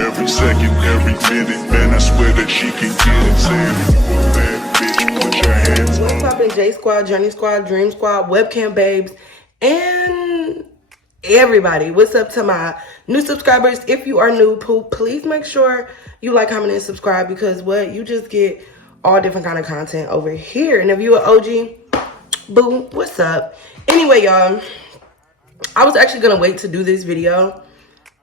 Every second, every minute, man, I swear that she can get it. Saying you a bad bitch, put your hands on. What's poppin', J Squad, Journey Squad, Dream Squad, Webcam Babes, and everybody. What's up to my new subscribers? If you are new, please make sure you like, comment, and subscribe, because what? You just get all different kind of content over here. And if you an OG, boo, what's up? Anyway, y'all, I was actually gonna wait to do this video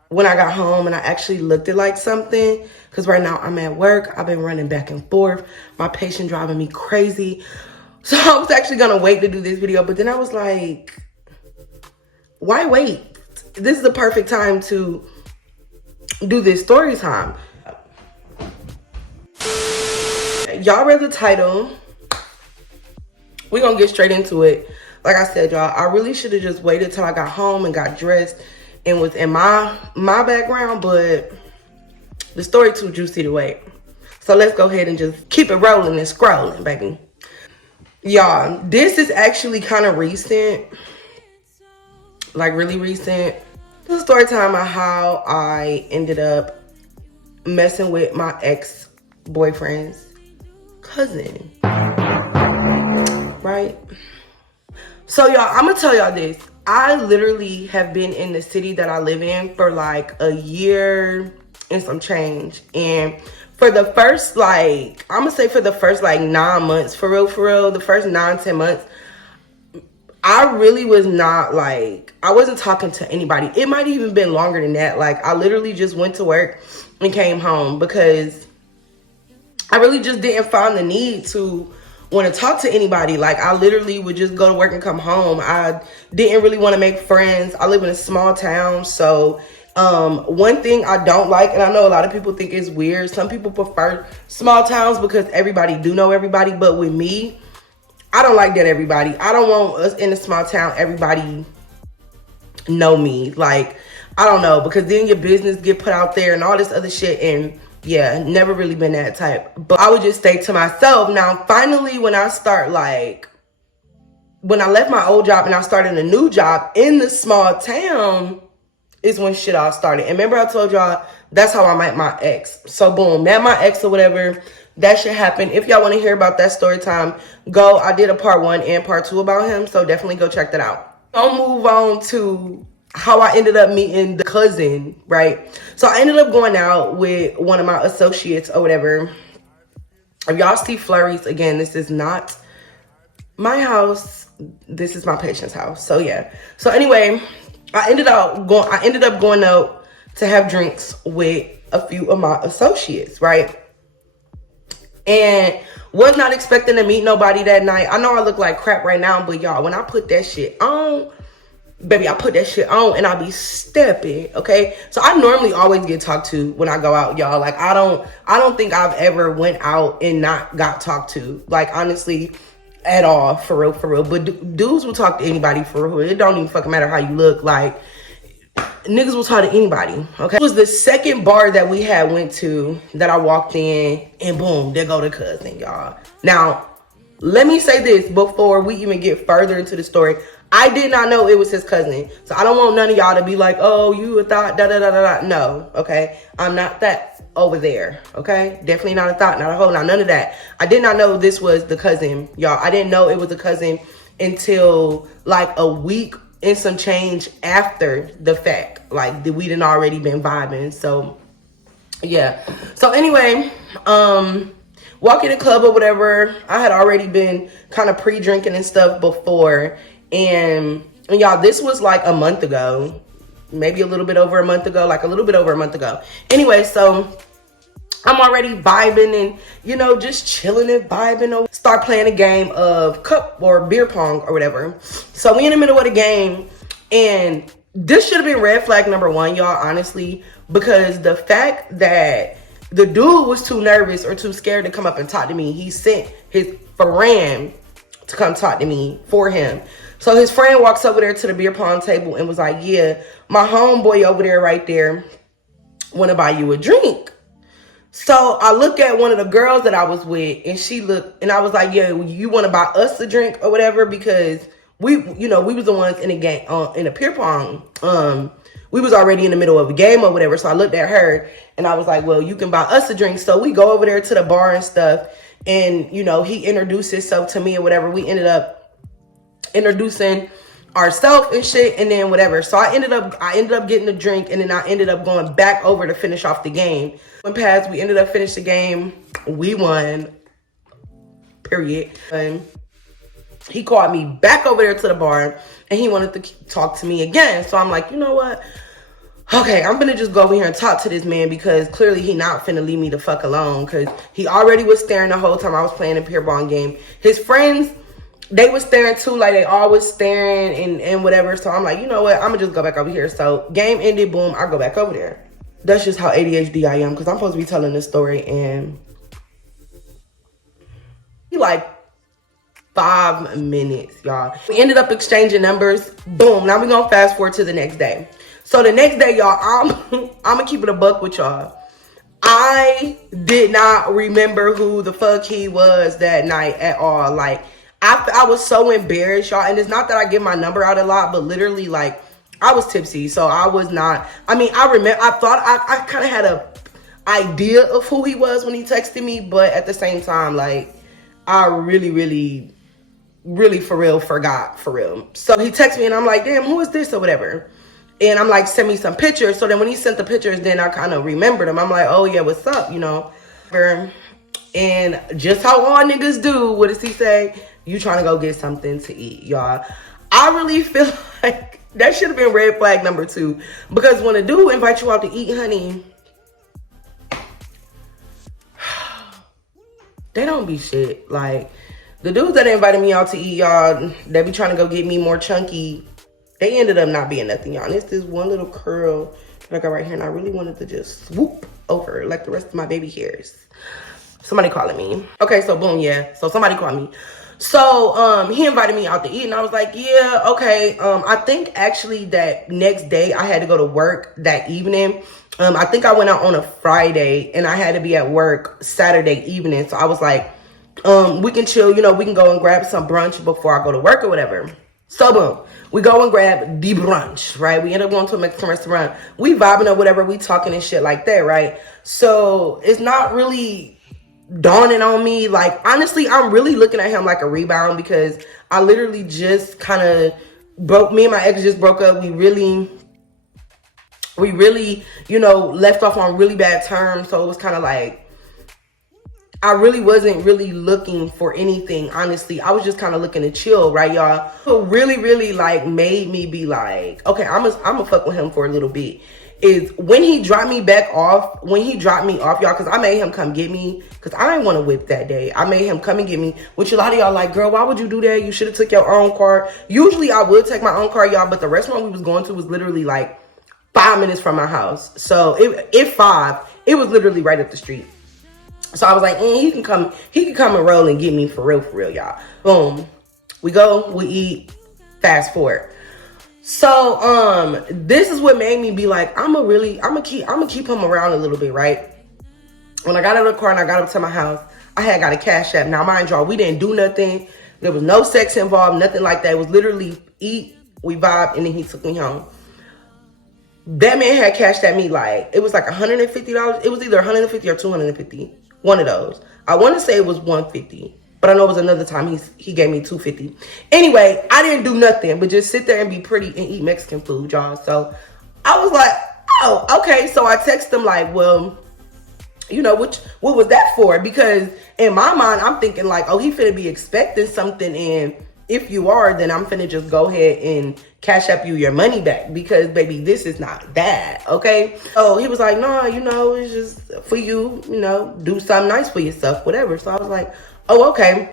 when I got home and I actually looked at like something, because right now I'm at work. I've been running back and forth. My patient driving me crazy. So I was actually gonna wait to do this video, but then I was like, why wait? This is the perfect time to do this story time. Y'all read the title. We're gonna get straight into it. Like I said, y'all, I really should have just waited till I got home and got dressed and was in my background, but the story too juicy to wait. So let's go ahead and just keep it rolling and scrolling, baby. Y'all, this is actually kind of recent, like really recent. This is a story time of how I ended up messing with my ex-boyfriend's cousin, right? So y'all, I'm gonna tell y'all this. I literally have been in the city that I live in for like a year and some change. And for the first, like, I'm gonna say for the first like 9 months, for real, the first 9-10 months, I really was not like, I wasn't talking to anybody. It might have even been longer than that. Like, I literally just went to work and came home because I really just didn't find the need to want to talk to anybody. Like, I literally would just go to work and come home. I didn't really want to make friends. I live in a small town, so one thing I don't like, and I know a lot of people think it's weird, some people prefer small towns because everybody do know everybody, but with me, I don't like that everybody. I don't want us in a small town, everybody know me. Like, I don't know, because then your business get put out there and all this other shit, and yeah, never really been that type. But I would just stay to myself. Now, finally, when I start, like, when I left my old job and I started a new job in the small town, is when shit all started. And remember I told y'all, that's how I met my ex. So boom, met my ex or whatever. That shit happened. If y'all want to hear about that story time, go. I did a part 1 and part 2 about him, so definitely go check that out. I'll move on to how I ended up meeting the cousin, right? So I ended up going out with one of my associates or whatever. If y'all see flurries, again, this is not my house. This is my patient's house. So yeah. So anyway, I ended up going out to have drinks with a few of my associates, right? And was not expecting to meet nobody that night. I know I look like crap right now, but y'all, when I put that shit on, baby, I put that shit on and I be stepping, okay? So I normally always get talked to when I go out, y'all. Like, I don't think I've ever went out and not got talked to. Like, honestly, at all, for real. But dudes will talk to anybody, for real. It don't even fucking matter how you look. Like, niggas will talk to anybody, okay? It was the second bar that we had went to that I walked in, and boom, there go the cousin, y'all. Now, let me say this before we even get further into the story. I did not know it was his cousin. So I don't want none of y'all to be like, oh, you thought da-da-da-da-da. No, okay? I'm not that over there, okay? Definitely not a thought, not a whole, not none of that. I did not know this was the cousin, y'all. I didn't know it was a cousin until like a week and some change after the fact. Like, we done already been vibing. So, yeah. So anyway, walk in the club or whatever. I had already been kind of pre-drinking and stuff before. And y'all, this was like a month ago, maybe a little bit over a month ago, like a little bit over a month ago. Anyway, so I'm already vibing and, you know, just chilling and vibing. Start playing a game of cup or beer pong or whatever. So we in the middle of the game, and this should have been red flag number 1, y'all, honestly, because the fact that the dude was too nervous or too scared to come up and talk to me, he sent his friend to come talk to me for him. So his friend walks over there to the beer pong table and was like, yeah, my homeboy over there right there want to buy you a drink. So I look at one of the girls that I was with, and she looked, and I was like, yeah, you want to buy us a drink or whatever? Because we was the ones in the game, in the beer pong. We we was already in the middle of a game or whatever. So I looked at her and I was like, well, you can buy us a drink. So we go over there to the bar and stuff. And, you know, he introduced himself to me or whatever. We ended up introducing ourselves and shit, and then whatever. So I ended up getting the drink, and then I ended up going back over to finish off the game. Went past, we ended up finishing the game. We won. Period. And he called me back over there to the bar, and he wanted to talk to me again. So I'm like, you know what? Okay, I'm gonna just go over here and talk to this man, because clearly he not finna leave me the fuck alone, because he already was staring the whole time I was playing a ping pong game. His friends, they were staring too, like they always staring and whatever. So I'm like, you know what? I'm gonna just go back over here. So game ended, boom, I go back over there. That's just how ADHD I am, because I'm supposed to be telling this story and he like 5 minutes, y'all. We ended up exchanging numbers. Boom. Now we're gonna fast forward to the next day. So the next day, y'all, I'm gonna keep it a buck with y'all. I did not remember who the fuck he was that night at all. Like, I was so embarrassed, y'all. And it's not that I give my number out a lot, but literally, like, I was tipsy. So I was not, I mean, I remember, I thought I kind of had a idea of who he was when he texted me. But at the same time, like, I really for real forgot, for real. So he texted me and I'm like, damn, who is this or whatever. And I'm like, send me some pictures. So then when he sent the pictures, then I kind of remembered him. I'm like, oh yeah, what's up, you know? And just how all niggas do, what does he say? You trying to go get something to eat, y'all. I really feel like that should have been red flag number 2. Because when a dude invite you out to eat, honey, they don't be shit. Like, the dudes that invited me out to eat, y'all, they be trying to go get me more chunky. They ended up not being nothing, y'all. And it's this one little curl that I got right here, and I really wanted to just swoop over like the rest of my baby hairs. Somebody calling me. Okay, so boom, yeah. So somebody called me. So he invited me out to eat, and I was like, yeah, okay. I think actually that next day I had to go to work that evening. I think I went out on a Friday, and I had to be at work Saturday evening. So I was like, we can chill, you know, we can go and grab some brunch before I go to work or whatever. So boom, we go and grab the brunch, right? We end up going to a Mexican restaurant. We vibing or whatever, we talking and shit like that, right? So it's not really dawning on me. Like, honestly, I'm really looking at him like a rebound, because I literally just kind of me and my ex just broke up. We really, you know, left off on really bad terms. So it was kind of like, I really wasn't really looking for anything, honestly. I was just kind of looking to chill, right, y'all? What really, like, made me be like, okay, I'm gonna fuck with him for a little bit, is when he dropped me off, y'all, because I made him come get me, because I didn't want to whip that day. I made him come and get me, which a lot of y'all like, girl, why would you do that? You should have took your own car. Usually I would take my own car, y'all, but the restaurant we was going to was literally like 5 minutes from my house. So it was literally right up the street. So I was like, he can come and roll and get me for real, y'all. Boom. We go, we eat, fast forward. So, this is what made me be like, I'm gonna keep him around a little bit, right? When I got out of the car and I got up to my house, I had got a Cash App. Now, mind y'all, we didn't do nothing. There was no sex involved, nothing like that. It was literally eat, we vibed, and then he took me home. That man had cashed at me like, it was like $150. It was either $150 or $250. One of those. I want to say it was $150, but I know it was another time he gave me $250. Anyway, I didn't do nothing but just sit there and be pretty and eat Mexican food, y'all. So I was like, oh, okay. So I text him like, well, you know, what was that for? Because in my mind, I'm thinking like, oh, he finna be expecting something, and if you are, then I'm finna just go ahead and Cash App you your money back, because baby, this is not that, okay? So he was like, no, you know, it's just for you, you know, do something nice for yourself, whatever. So I was like, oh, okay.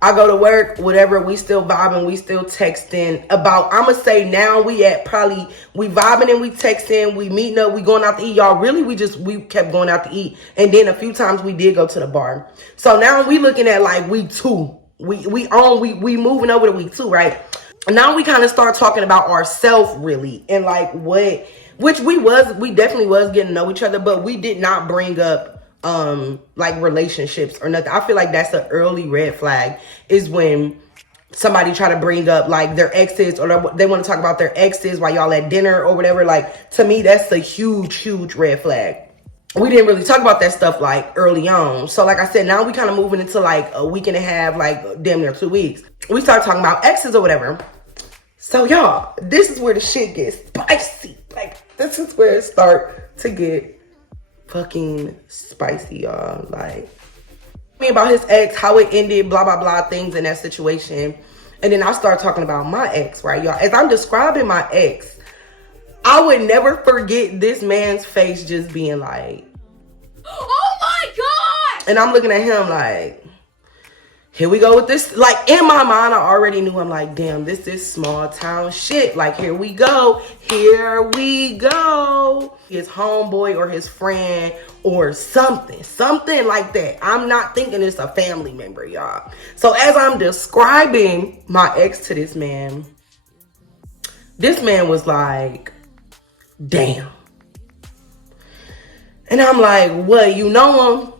I go to work, whatever, we still vibing, we still texting about, I'ma say now we vibing and we texting, we meeting up, we going out to eat, y'all. Really, we kept going out to eat. And then a few times we did go to the bar. So now we looking at like week 2. We moving over to week 2, right? Now we kind of start talking about ourselves, really, and like which we definitely was getting to know each other, but we did not bring up like relationships or nothing. I feel like that's an early red flag, is when somebody try to bring up like their exes, or they want to talk about their exes while y'all at dinner or whatever, like to me that's a huge red flag. We didn't really talk about that stuff like early on. So like I said, now we kind of moving into like a week and a half, like damn near 2 weeks. We start talking about exes or whatever. So y'all, this is where the shit gets spicy. Like this is where it start to get fucking spicy, y'all. Like me about his ex, how it ended, blah blah blah, things in that situation. And then I start talking about my ex, right, y'all? As I'm describing my ex, I would never forget this man's face just being like, oh my God! And I'm looking at him like, here we go with this. Like in my mind, I already knew. I'm like, damn, this is small town shit. Like, here we go. Here we go. His homeboy or his friend or something like that. I'm not thinking it's a family member, y'all. So as I'm describing my ex to this man was like, damn. And I'm like, what, you know him?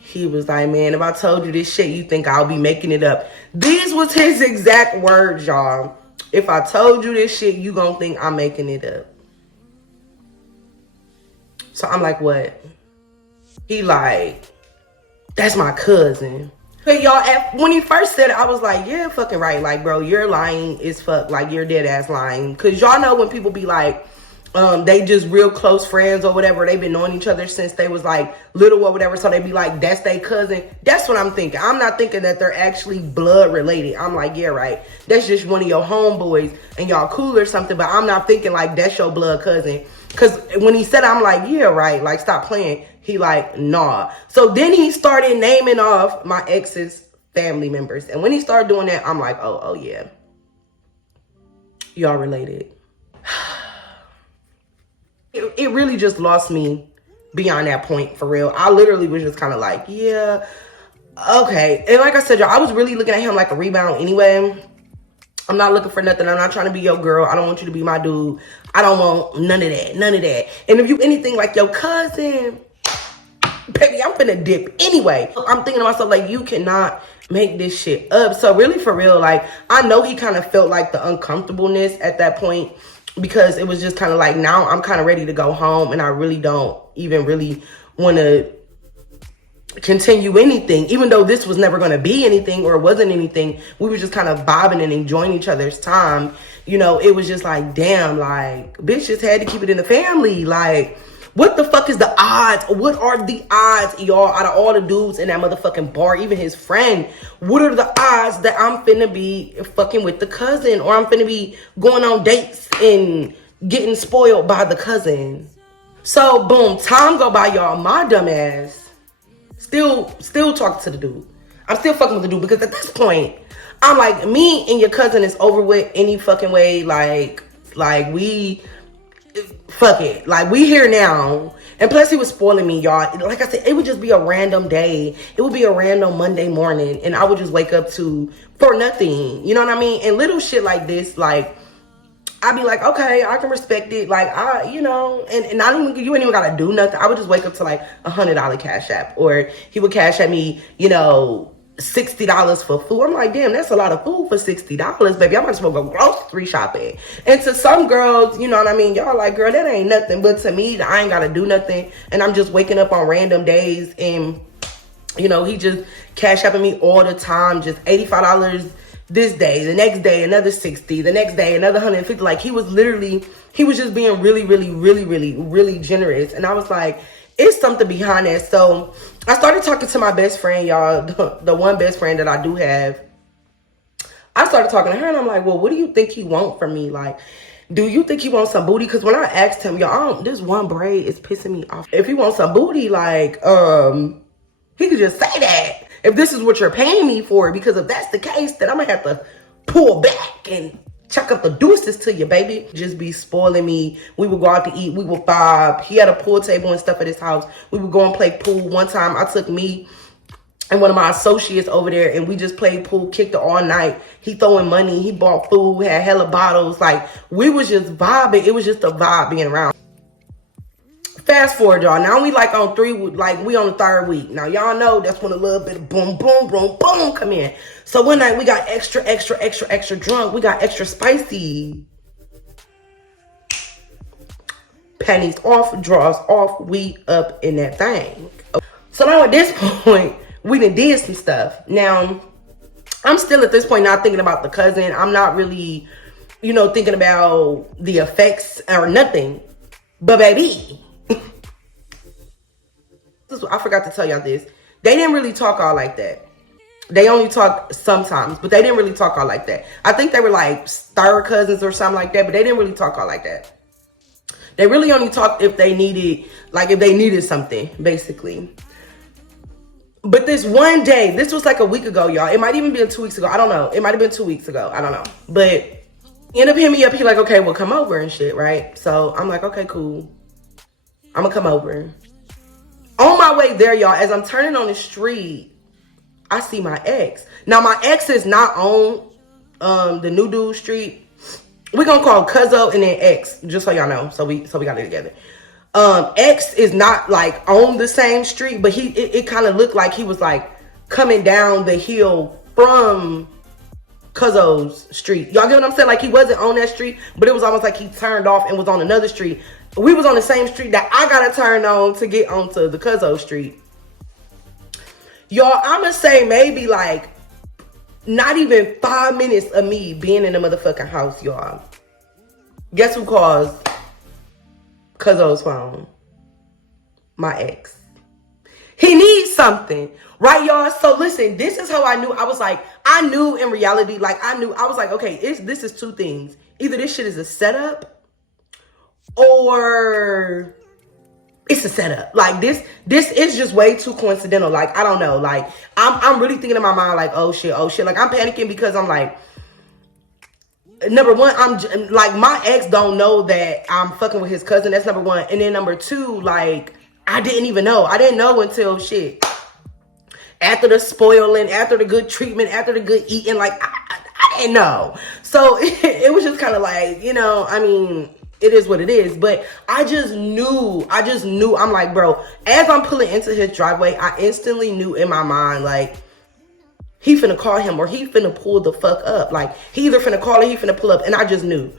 He was like, man, if I told you this shit, you think I'll be making it up. These was his exact words, y'all. If I told you this shit, you gonna think I'm making it up. So I'm like, what? He like, that's my cousin. But y'all, when he first said it, I was like, yeah, fucking right. Like, bro, you're lying as fuck. Like, you're dead ass lying. Because y'all know when people be like, they just real close friends or whatever. They've been knowing each other since they was like little or whatever. So they be like, that's their cousin. That's what I'm thinking. I'm not thinking that they're actually blood related. I'm like, yeah, right. That's just one of your homeboys and y'all cool or something. But I'm not thinking like that's your blood cousin. Because when he said it, I'm like, yeah, right. Like, stop playing. He like, nah. So then he started naming off my ex's family members. And when he started doing that, I'm like, oh yeah. Y'all related. It really just lost me beyond that point, for real. I literally was just kind of like, yeah, okay. And like I said, y'all, I was really looking at him like a rebound anyway. I'm not looking for nothing. I'm not trying to be your girl. I don't want you to be my dude. I don't want none of that. None of that. And if you anything like your cousin, baby, I'm finna dip anyway. I'm thinking to myself, like, you cannot make this shit up. So really, for real, like, I know he kind of felt like the uncomfortableness at that point, because it was just kind of like, now I'm kind of ready to go home and I really don't even really want to continue anything, even though this was never going to be anything or wasn't anything. We were just kind of vibing and enjoying each other's time. You know, it was just like, damn, like, bitch just had to keep it in the family. Like, what the fuck is the odds? What are the odds, y'all, out of all the dudes in that motherfucking bar, even his friend? What are the odds that I'm finna be fucking with the cousin, or I'm finna be going on dates and getting spoiled by the cousin? So, boom, time go by, y'all. My dumb ass still talking to the dude. I'm still fucking with the dude, because at this point, I'm like, me and your cousin is over with any fucking way. Like we... fuck it, like, we here now. And plus he was spoiling me, y'all. Like I said, it would just be a random day. It would be a random Monday morning, and I would just wake up for nothing, you know what I mean? And little shit like this, like, I'd be like, okay, I can respect it. Like, you know, and not even, you ain't even gotta do nothing. I would just wake up to like $100 cash app, or he would cash at me, you know, $60 for food. I'm like, damn, that's a lot of food for $60, baby. I might as well go grocery shopping. And to some girls, you know what I mean, y'all like, girl, that ain't nothing. But to me, I ain't gotta do nothing, and I'm just waking up on random days, and you know, he just cash apping me all the time, just $85 this day, the next day another 60, the next day another 150. Like, he was just being really generous. And I was like, it's something behind that. So I started talking to my best friend, y'all, the one best friend that I do have. I started talking to her, and I'm like, well, what do you think he want from me? Like, do you think he wants some booty? Because when I asked him, y'all, this one braid is pissing me off. If he wants some booty, like, he could just say that. If this is what you're paying me for, because if that's the case, then I'm gonna have to pull back and chuck up the deuces to you, baby. Just be spoiling me. We would go out to eat. We would vibe. He had a pool table and stuff at his house. We would go and play pool. One time I took me and one of my associates over there, and we just played pool, kicked it all night. He throwing money. He bought food, had hella bottles. Like, we was just vibing. It was just a vibe being around. Fast forward, y'all. Now we like on we on the third week. Now y'all know that's when a little bit of boom, boom, boom, boom come in. So one night we got extra drunk. We got extra spicy. Panties off, drawers off. We up in that thing. So now at this point, we done did some stuff. Now, I'm still at this point not thinking about the cousin. I'm not really, thinking about the effects or nothing. But baby, I forgot to tell y'all this. They didn't really talk all like that. They only talked sometimes, but they didn't really talk all like that. I think they were like third cousins or something like that, but they didn't really talk all like that. They really only talked if they needed something, basically. But this one day, this was like a week ago, y'all. It might even be 2 weeks ago. I don't know. It might have been 2 weeks ago. I don't know. But he ended up hitting me up. He like, okay, well, come over and shit, right? So I'm like, okay, cool. I'm gonna come over. On my way there, y'all, as I'm turning on the street, I see my ex. Now, my ex is not on the new dude street. We're gonna call Cuzzo and then X, just so y'all know. So we got it together. X is not like on the same street, but it kind of looked like he was like coming down the hill from Cuzzo's street. Y'all get what I'm saying? Like he wasn't on that street, but it was almost like he turned off and was on another street. We was on the same street that I gotta turn on to get onto the Cuzzo street. Y'all, I'ma say maybe like not even 5 minutes of me being in the motherfucking house, y'all. Guess who calls Cuzzo's phone? My ex. He needs something, right, y'all? So listen, this is how I knew. I knew in reality, I was like, okay, this is two things. Either this shit is a setup or it's a setup. Like this is just way too coincidental. Like, I don't know. Like, I'm really thinking in my mind, like, oh shit. Like, I'm panicking because I'm like, number one, I'm like, my ex don't know that I'm fucking with his cousin. That's number one. And then number two, like, I didn't even know. I didn't know until shit. After the spoiling, after the good treatment, after the good eating, like, I didn't know. So it was just kind of like, I mean, it is what it is. But I just knew. I'm like, bro, as I'm pulling into his driveway, I instantly knew in my mind, like, he finna call him or he finna pull the fuck up. Like, he either finna call or he finna pull up. And I just knew.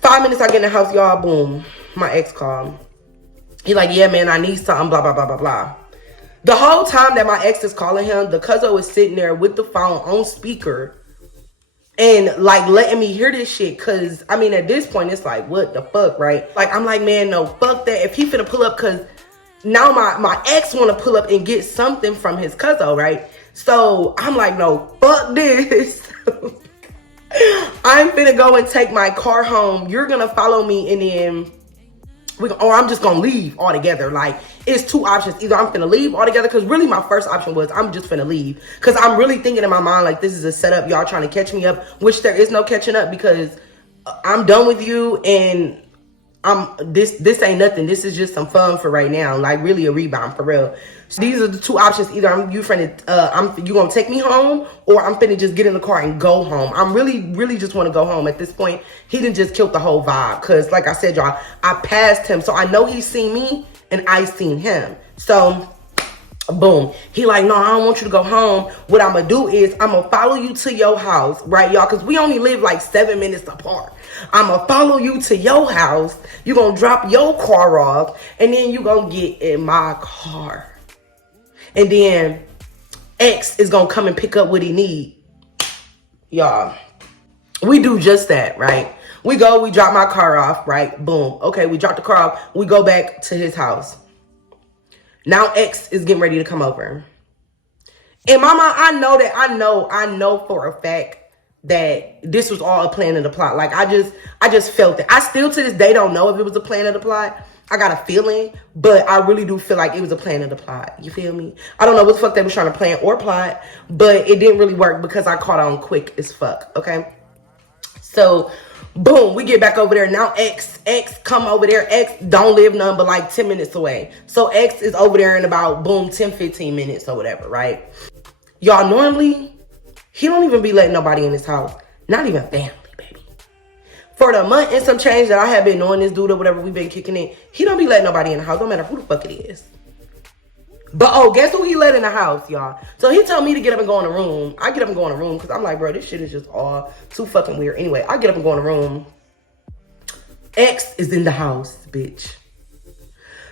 5 minutes I get in the house, y'all, boom. My ex called. He like, yeah, man, I need something, blah, blah, blah, blah, blah. The whole time that my ex is calling him, the Cuzzo is sitting there with the phone on speaker and like letting me hear this shit. Cause I mean, at this point, it's like, what the fuck, right? Like, I'm like, man, no, fuck that. If he finna pull up, cause now my ex wanna pull up and get something from his Cuzzo, right? So I'm like, no, fuck this. I'm finna go and take my car home. You're gonna follow me and then or I'm just gonna leave altogether. Like, it's two options. Either I'm finna leave altogether, because really my first option was I'm just finna leave. Because I'm really thinking in my mind, like, this is a setup. Y'all trying to catch me up, which there is no catching up because I'm done with you and this ain't nothing. This is just some fun for right now. Like, really a rebound for real. So these are the two options. Either you gonna take me home, or I'm finna just get in the car and go home. I'm really just want to go home at this point. He done just killed the whole vibe. Cause like I said, y'all, I passed him, so I know he's seen me and I seen him. So boom, he like, no, I don't want you to go home. What I'm gonna do is I'm gonna follow you to your house, right, y'all? Because we only live like 7 minutes apart. I'm gonna follow you to your house. You gonna drop your car off, and then you gonna get in my car. And then X is gonna come and pick up what he need. Y'all, we do just that, right? We drop my car off, right? Boom. Okay, we drop the car off. We go back to his house. Now X is getting ready to come over. In my mind, I know for a fact that this was all a plan of the plot. Like, I just felt it. I still to this day don't know if it was a plan of the plot. I got a feeling, but I really do feel like it was a plan of the plot. You feel me? I don't know what the fuck they was trying to plan or plot, but it didn't really work because I caught on quick as fuck, okay? So, boom, we get back over there. Now X come over there. X don't live none but like 10 minutes away. So X is over there in about, boom, 10, 15 minutes or whatever, right? Y'all, normally, he don't even be letting nobody in his house. Not even family, baby. For the month and some change that I have been knowing this dude or whatever, we've been kicking it, he don't be letting nobody in the house. Don't matter who the fuck it is. But oh, guess who he let in the house, y'all? So he told me to get up and go in the room. I get up and go in the room because I'm like, bro, this shit is just all too fucking weird. Anyway, I get up and go in the room. X is in the house, bitch.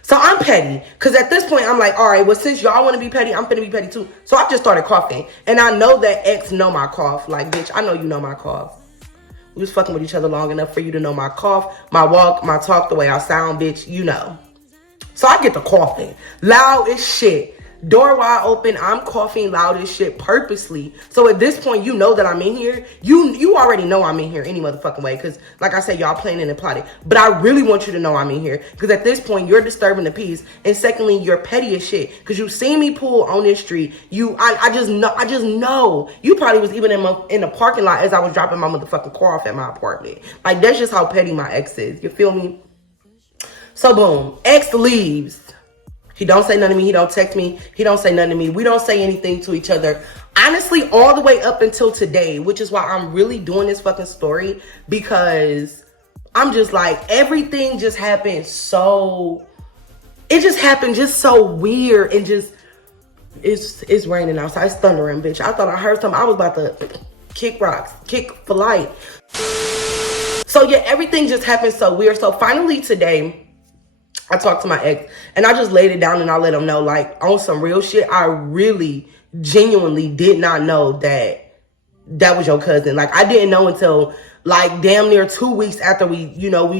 So I'm petty. Because at this point, I'm like, all right, well, since y'all want to be petty, I'm finna be petty too. So I just started coughing. And I know that X know my cough. Like, bitch, I know you know my cough. We was fucking with each other long enough for you to know my cough, my walk, my talk, the way I sound, bitch. You know. So I get to coughing. Loud as shit. Door wide open. I'm coughing loud as shit purposely. So at this point, you know that I'm in here. You already know I'm in here any motherfucking way. Because like I said, y'all planning and plotting. But I really want you to know I'm in here. Because at this point, you're disturbing the peace. And secondly, you're petty as shit. Because you seen me pull on this street. I just know. You probably was even in the parking lot as I was dropping my motherfucking car off at my apartment. Like, that's just how petty my ex is. You feel me? So boom, X leaves. He don't say nothing to me. He don't text me. He don't say nothing to me. We don't say anything to each other. Honestly, all the way up until today, which is why I'm really doing this fucking story, because I'm just like, everything just happened so, it just happened just so weird and just, it's raining outside. It's thundering, bitch. I thought I heard something. I was about to kick rocks, kick for light. So yeah, everything just happened so weird. So finally today, I talked to my ex and I just laid it down and I let him know, like, on some real shit, I really genuinely did not know that was your cousin. Like, I didn't know until like damn near 2 weeks after we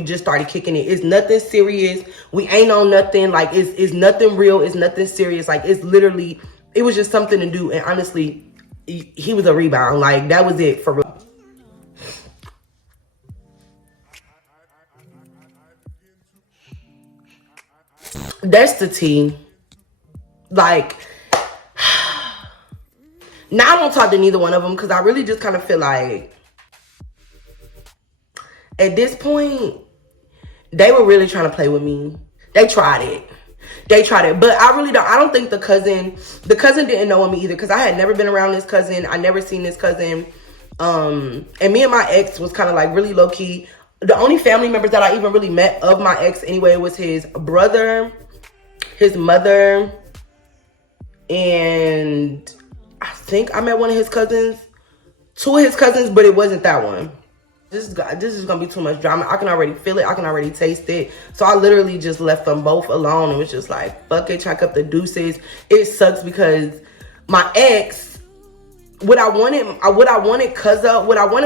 just started kicking it. It's nothing serious. We ain't on nothing. Like, it's nothing real. It's nothing serious. Like, it's literally, it was just something to do. And honestly, he was a rebound. Like, that was it for real. That's the tea. Like, now I don't talk to neither one of them because I really just kind of feel like at this point, they were really trying to play with me. They tried it. But I don't think the cousin didn't know me either because I had never been around this cousin. I never seen this cousin. And me and my ex was kind of like really low key. The only family members that I even really met of my ex anyway was his brother, his mother, and I think I met one of his cousins, 2 of his cousins, but it wasn't that one. This is gonna be too much drama. I can already feel it. I can already taste it. So I literally just left them both alone and was just like, fuck it, chalk up the deuces. It sucks because my ex, what I wanted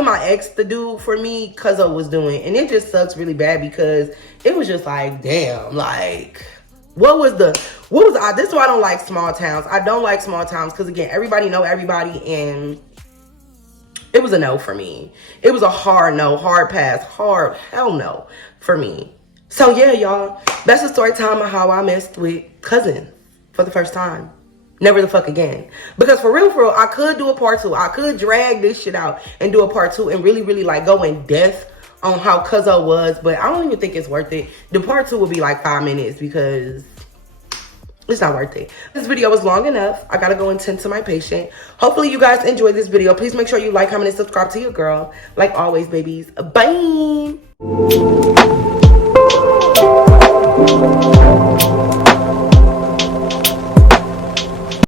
my ex to do for me, Cuzzo was doing. And it just sucks really bad because it was just like, damn, like, this is why I don't like small towns. I don't like small towns because, again, everybody know everybody, and it was a no for me. It was a hard no, hard pass, hard hell no for me. So yeah, y'all, that's the story time of how I messed with cousin for the first time. Never the fuck again. Because for real, I could do a part 2. I could drag this shit out and do a part 2 and really, really like go in depth on how Cuzzo was, but I don't even think it's worth it. The part 2 will be like 5 minutes because it's not worth it. This video was long enough. I gotta go and tend to my patient. Hopefully you guys enjoyed this video. Please make sure you like, comment, and subscribe to your girl. Like always, babies. Bye.